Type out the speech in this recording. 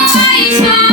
It's